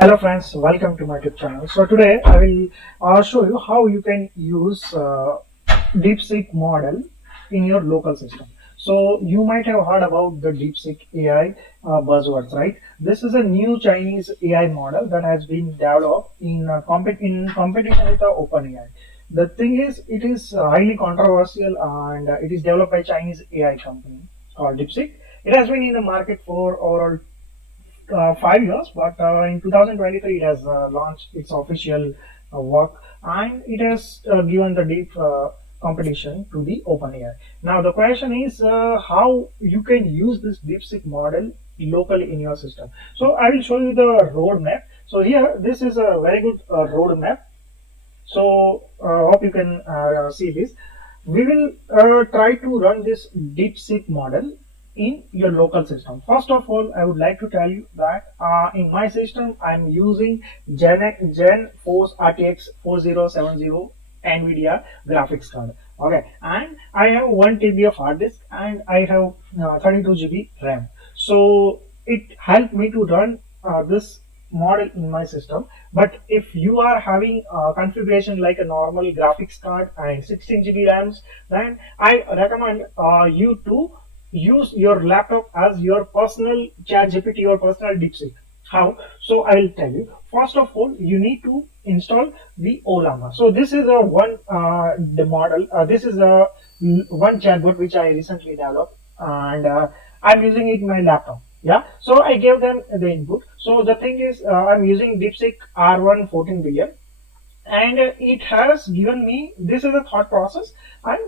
Hello friends, welcome to my YouTube channel. So today I will show you how you can use DeepSeek model in your local system. So you might have heard about the DeepSeek AI buzzwords, right? This is a new Chinese AI model that has been developed in competition with the OpenAI. The thing is, it is highly controversial and it is developed by Chinese AI company called DeepSeek. It has been in the market for overall 5 years, but in 2023 it has launched its official work and it has given the deep competition to the OpenAI. Now the question is how you can use this DeepSeek model locally in your system. So I will show you the roadmap. So here this is a very good roadmap. So hope you can see this. We will try to run this DeepSeek model in your local system. First of all, I would like to tell you that in my system, I'm using Gen 4 RTX 4070 NVIDIA graphics card. Okay, and I have 1 TB of hard disk and I have 32 GB RAM. So it helped me to run this model in my system. But if you are having a configuration like a normal graphics card and 16 GB RAMs, then I recommend you to use your laptop as your personal ChatGPT or personal DeepSeek. How? So I will tell you. First of all, you need to install the Ollama. So this is a the model. This is a one chatbot which I recently developed, and I'm using it in my laptop. Yeah. So I gave them the input. So the thing is, I'm using DeepSeek R1 14 billion, and it has given me this is a thought process and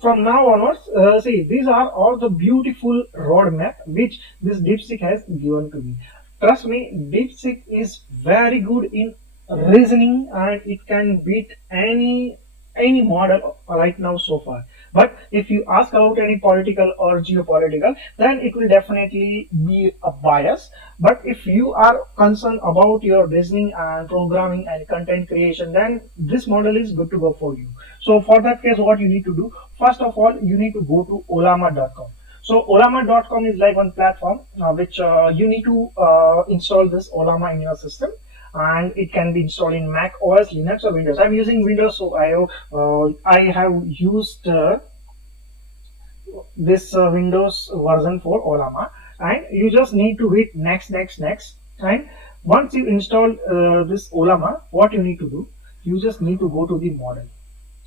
from now onwards, see, these are all the beautiful roadmap which this DeepSeek has given to me. Trust me, DeepSeek is very good in reasoning and it can beat any model right now so far. But if you ask about any political or geopolitical, then it will definitely be a bias. But if you are concerned about your reasoning and programming and content creation, then this model is good to go for you. So for that case, what you need to do, first of all, you need to go to Ollama.com. So Ollama.com is like one platform which you need to install this Ollama in your system, and it can be installed in Mac OS, Linux, or Windows. I'm using Windows, so I have used this Windows version for Ollama, and you just need to hit next, next, next. And once you install this Ollama, what you need to do, you just need to go to the model.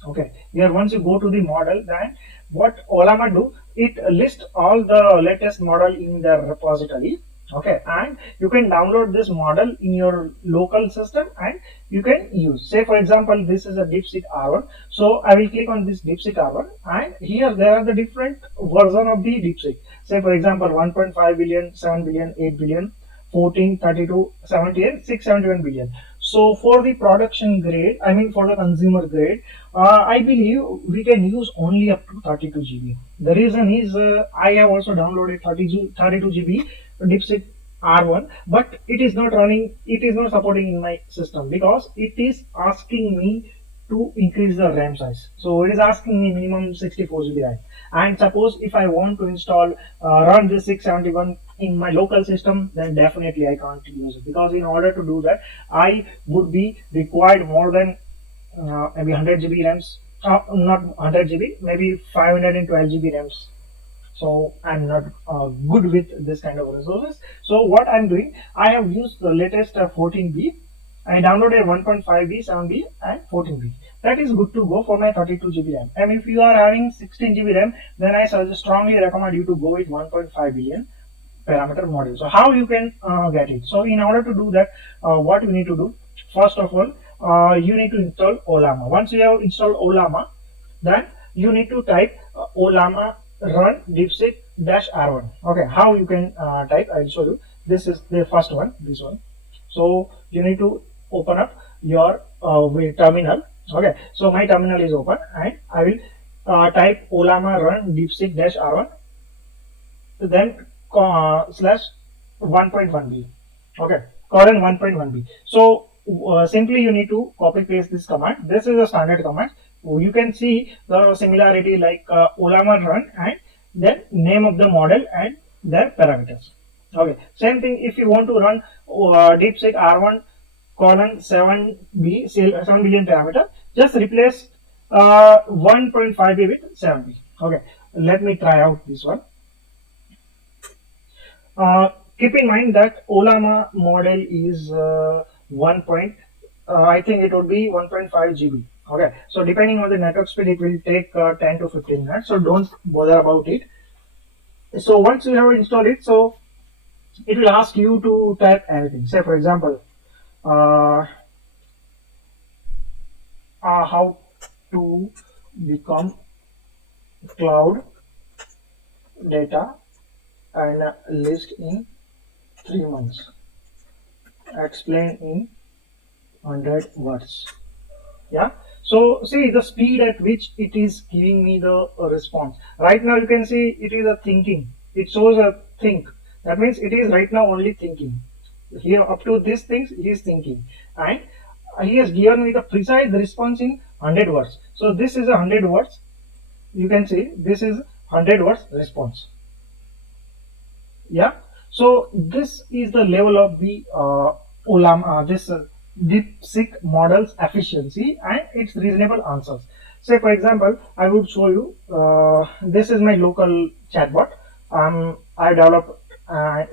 Okay, here once you go to the model, then what Ollama do, it lists all the latest model in the repository. Okay, and you can download this model in your local system and you can use. Say for example, this is a DeepSeek R1. So I will click on this DeepSeek R1, and here there are the different version of the DeepSeek. Say for example, 1.5 billion, 7 billion, 8 billion, 14, 32, 70 and 671 billion. So for the production grade, I mean for the consumer grade, I believe we can use only up to 32 GB. The reason is I have also downloaded 32 GB DeepSeek R1, but it is not running, it is not supporting in my system because it is asking me to increase the RAM size. So it is asking me minimum 64 GB RAM. And suppose if I want to install run this 671 in my local system, then definitely I can't use it, because in order to do that I would be required more than maybe 100 GB RAMs, not 100 GB, maybe 512 GB RAMs. So I'm not good with this kind of resources. So what I'm doing, I have used the latest 14B. I downloaded 1.5B, 7B and 14B. That is good to go for my 32 GB RAM. And if you are having 16 GB RAM, then I strongly recommend you to go with 1.5 billion parameter model. So how you can get it? So in order to do that, what you need to do, first of all, you need to install Ollama. Once you have installed Ollama, then you need to type Ollama run DeepSeek -R1. Okay, how you can type, I will show you. This is the first one, this one. So you need to open up your terminal. Okay, so my terminal is open and I will type Ollama run DeepSeek -R1, then slash 1.1b. Okay, colon 1.1b. So simply you need to copy paste this command. This is a standard command. You can see the similarity like Ollama run and then name of the model and their parameters. Okay, same thing if you want to run DeepSeek R1 colon 7b 7 billion parameter, just replace 1.5b with 7b. Okay, let me try out this one. Keep in mind that Ollama model is 1. I think it would be 1.5 GB. Okay, so depending on the network speed, it will take 10 to 15 minutes. So don't bother about it. So once you have installed it, so it will ask you to type anything. Say for example, uh, how to become cloud data analyst in 3 months. Explain in 100 words. Yeah, so see the speed at which it is giving me the response. Right now you can see it is a thinking, it shows a think, that means it is right now only thinking. Here up to these things he is thinking, and he has given me the precise response in 100 words. So this is a 100 words, you can see this is 100 words response. Yeah, so this is the level of the Ollama, this DeepSeek model's efficiency and its reasonable answers. Say for example, I would show you, this is my local chatbot. I developed, I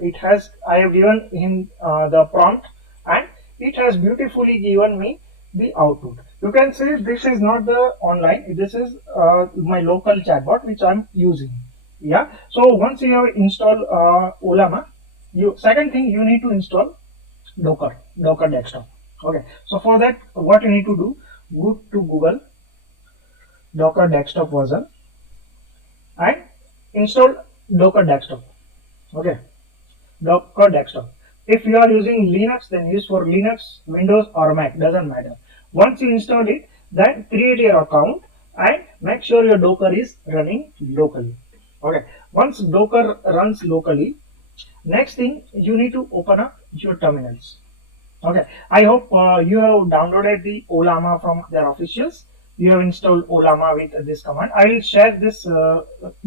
have given him the prompt, and it has beautifully given me the output. You can see this is not the online, this is my local chatbot which I'm using. Yeah, so once you have installed Ollama, you second thing you need to install Docker desktop. Okay, so for that what you need to do, go to Google Docker desktop version and install Docker desktop. Okay, Docker desktop. If you are using Linux, then use for Linux, Windows or Mac, doesn't matter. Once you install it, then create your account and make sure your Docker is running locally. Okay, once Docker runs locally, next thing you need to open up your terminals. Okay, I hope you have downloaded the Ollama from their officials. You have installed Ollama with this command. I will share this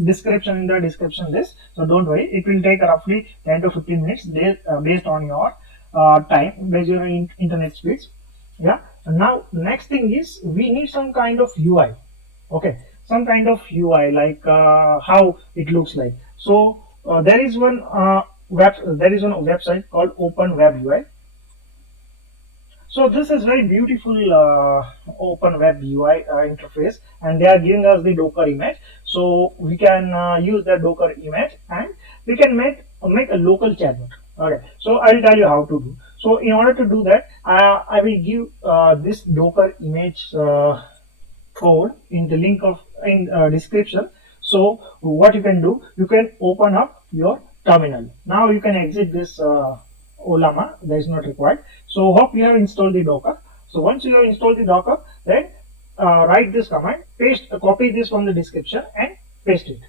description in the description list. So don't worry, it will take roughly 10 to 15 minutes based on your time, based on your internet speeds. Yeah. Now next thing is we need some kind of UI. Okay, some kind of UI like how it looks like. So there is one website called Open WebUI. So this is very beautiful Open Web UI interface, and they are giving us the Docker image. So we can use that Docker image, and we can make a local chatbot. Okay, so I will tell you how to do. So in order to do that, I will give this Docker image code in the link of in description. So what you can do, you can open up your terminal. Now you can exit this Ollama, that is not required. So hope you have installed the Docker. So once you have installed the Docker, then write this command, copy this from the description and paste it.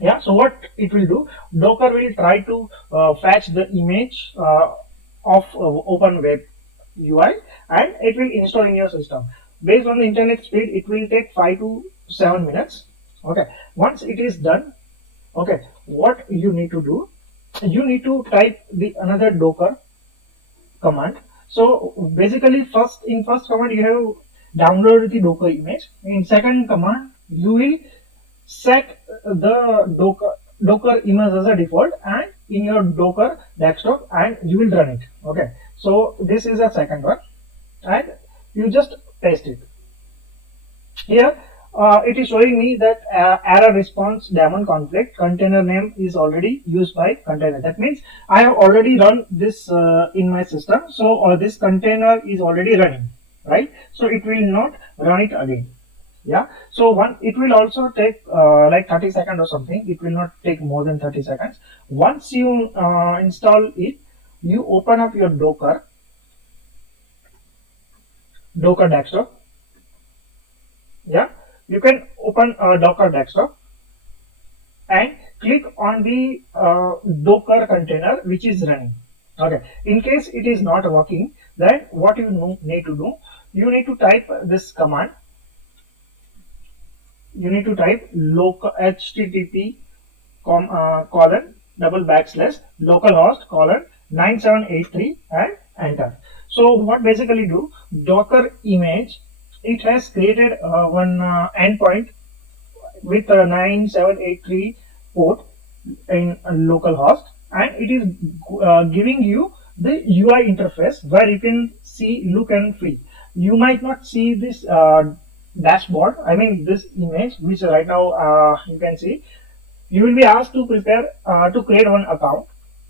Yeah, so what it will do, Docker will try to fetch the image of Open Web UI, and it will install in your system. Based on the internet speed, it will take 5 to 7 minutes. Okay, once it is done, okay, what you need to do, you need to type the another Docker command. So basically first command you have downloaded the Docker image. In second command you will set the Docker image as a default and in your Docker desktop, and you will run it. Okay, so this is a second one, and you just paste it here. It is showing me that error response daemon conflict, container name is already used by container. That means I have already run this in my system, so this container is already running, right? So it will not run it again. Yeah, so it will also take like 30 seconds or something. It will not take more than 30 seconds. Once you install it, you open up your Docker desktop. Yeah, you can open Docker desktop and click on the Docker container which is running. Okay, in case it is not working, then what you need to do, you need to type this command. You need to type local http colon double backslash localhost colon 9783 and enter. So what basically do Docker image, it has created one endpoint with a 9783 port in localhost, and it is giving you the UI interface where you can see, look and feel. You might not see this dashboard, I mean this image which right now you can see. You will be asked to prepare to create one account.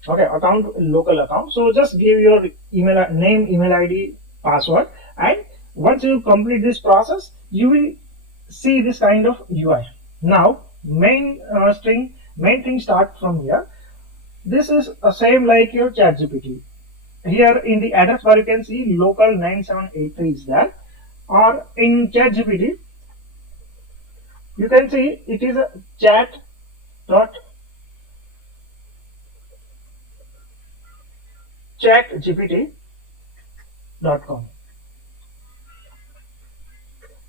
Okay, account, local account. So just give your email name, email ID, password, and once you complete this process, you will see this kind of UI. Now main thing start from here. This is same like your ChatGPT. Here in the address bar you can see local 9783 is there, or in ChatGPT you can see it is a chatgpt.com.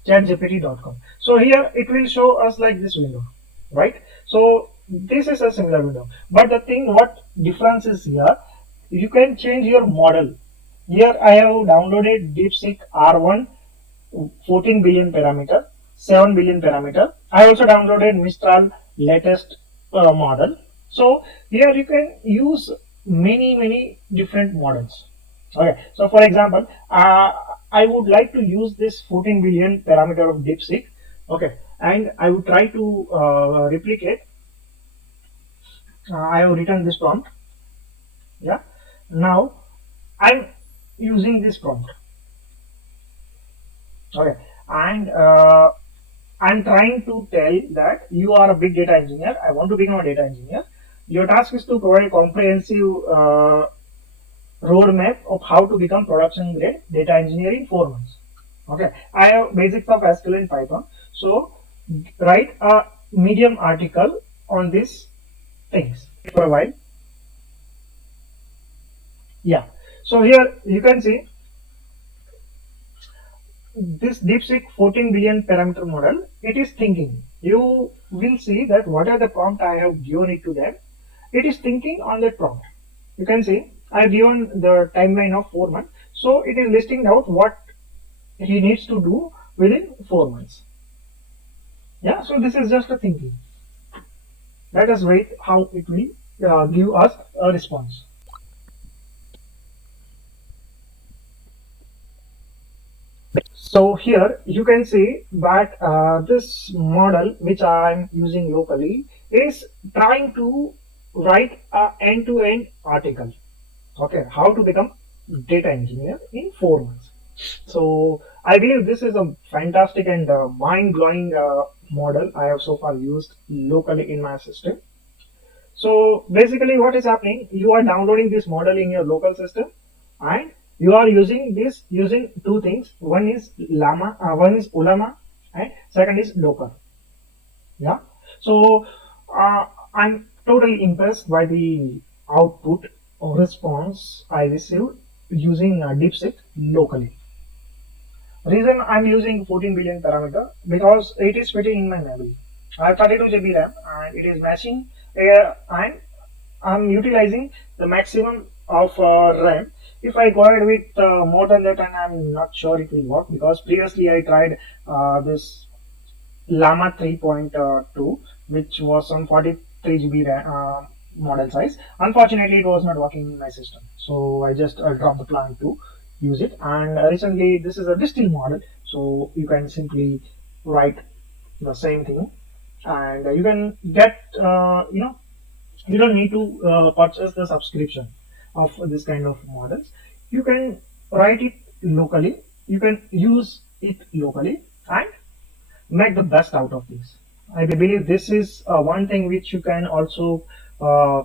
chatgpt.com. So here it will show us like this window, right? So this is a similar window, but the thing, what difference is here, you can change your model. Here I have downloaded DeepSeek R1 14 billion parameter, 7 billion parameter. I also downloaded Mistral latest model. So here you can use many different models. Okay, so for example, I would like to use this 14 billion parameter of DeepSeek. Okay, and I would try to replicate. I have written this prompt. Yeah, now I'm using this prompt. Okay, and I'm trying to tell that you are a big data engineer. I want to become a data engineer. Your task is to provide a comprehensive roadmap of how to become production grade data engineer in 4 months. Okay, I have basics of SQL and Python. So write a Medium article on these things for a while. Yeah, so here you can see this DeepSeek 14 billion parameter model, it is thinking. You will see that whatever the prompt I have given it to them, it is thinking on that prompt. You can see I have given the timeline of 4 months, so it is listing out what he needs to do within 4 months. Yeah, so this is just a thinking. Let us wait how it will give us a response. So here you can see that this model which I am using locally is trying to write a end-to-end article. Okay, how to become data engineer in 4 months. So I believe this is a fantastic and mind-blowing model I have so far used locally in my system. So basically what is happening, you are downloading this model in your local system and you are using this using two things. One is Ollama and second is Docker. Yeah. So I'm totally impressed by the output or response I received using DeepSeek locally. Reason I'm using 14 billion parameter because it is fitting in my memory. I have 32 GB RAM and it is matching and I'm utilizing the maximum of RAM. If I go ahead with more than that, and I'm not sure it will work because previously I tried this Llama 3.2 which was on 43 GB RAM, model size. Unfortunately it was not working in my system, so I just dropped the plan to use it. And recently this is a distill model, so you can simply write the same thing and you can get you don't need to purchase the subscription of this kind of models. You can write it locally, you can use it locally and make the best out of this. I believe this is one thing which you can also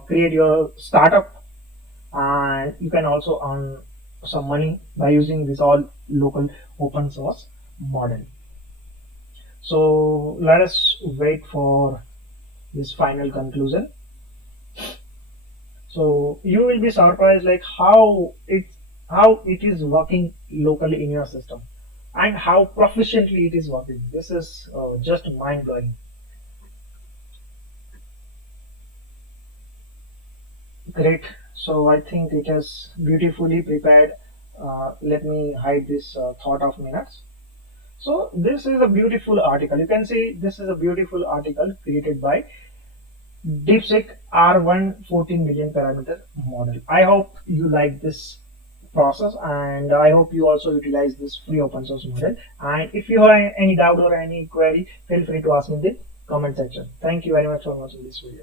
create your startup and you can also earn some money by using this all local open source model. So let us wait for this final conclusion. So you will be surprised like how it is working locally in your system and how proficiently it is working. This is just mind blowing. Great. So I think it is beautifully prepared. Let me hide this thought of minutes. So this is a beautiful article. You can see this is a beautiful article created by DeepSeek R1 14 million parameter model. I hope you like this process, and I hope you also utilize this free open source model. And if you have any doubt or any query, feel free to ask me in the comment section. Thank you very much for watching this video.